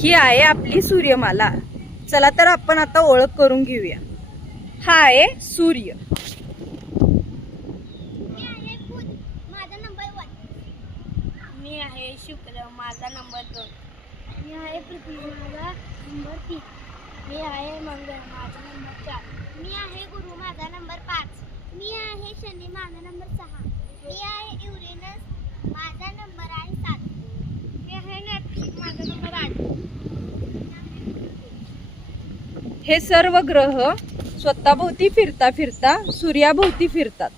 ही आहे आपली सूर्यमाला. चला तर आपण आता ओळख करून घेऊया. हा आहे सूर्य. माझा नंबर 1. मी आहे शुक्र, माझा नंबर 2. मी आहे पृथ्वी, माझा नंबर 3. मी आहे मंगळ, माझा नंबर 4. मी आहे गुरु, माझा नंबर 5. मी आहे शनी, माझा नंबर 6. मी आहे युरेनस, माझा नंबर आहे 7. मी आहे नेपच्यून, माझा नंबर 8. हे सर्व ग्रह स्वतःभोवती फिरता फिरता सूर्याभोवती फिरतात.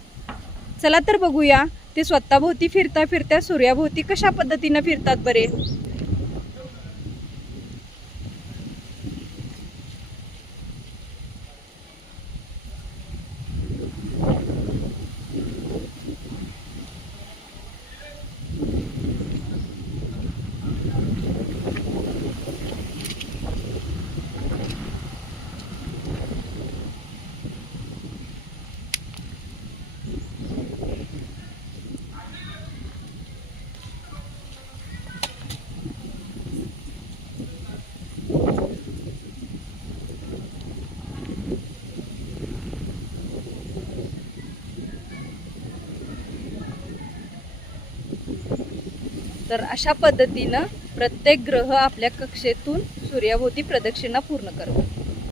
चला तर बघूया ते स्वतःभोवती फिरता फिरता सूर्याभोवती कशा पद्धतीने फिरतात बरे. तर अशा पद्धतीनं प्रत्येक ग्रह आपल्या कक्षेतून सूर्याभोवती प्रदक्षिणा पूर्ण करतात.